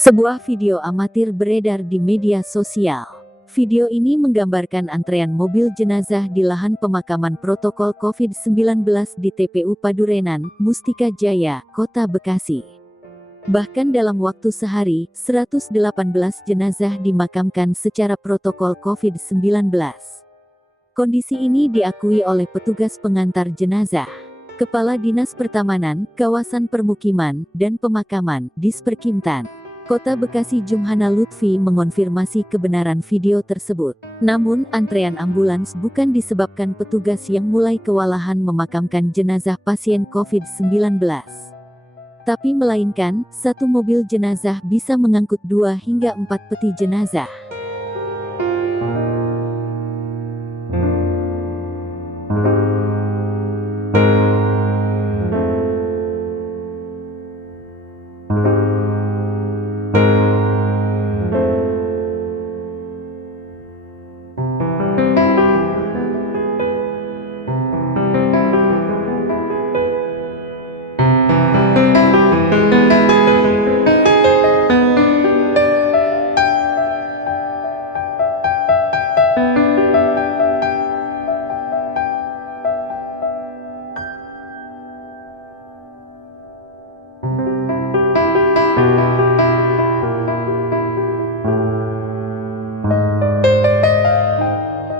Sebuah video amatir beredar di media sosial. Video ini menggambarkan antrean mobil jenazah di lahan pemakaman protokol COVID-19 di TPU Padurenan, Mustika Jaya, Kota Bekasi. Bahkan dalam waktu sehari, 118 jenazah dimakamkan secara protokol COVID-19. Kondisi ini diakui oleh petugas pengantar jenazah, Kepala Dinas Pertamanan, Kawasan Permukiman, dan Pemakaman, Disperkimtan Kota Bekasi Jumhana Lutfi mengonfirmasi kebenaran video tersebut. Namun, antrean ambulans bukan disebabkan petugas yang mulai kewalahan memakamkan jenazah pasien COVID-19. Tapi melainkan, satu mobil jenazah bisa mengangkut 2 hingga 4 peti jenazah.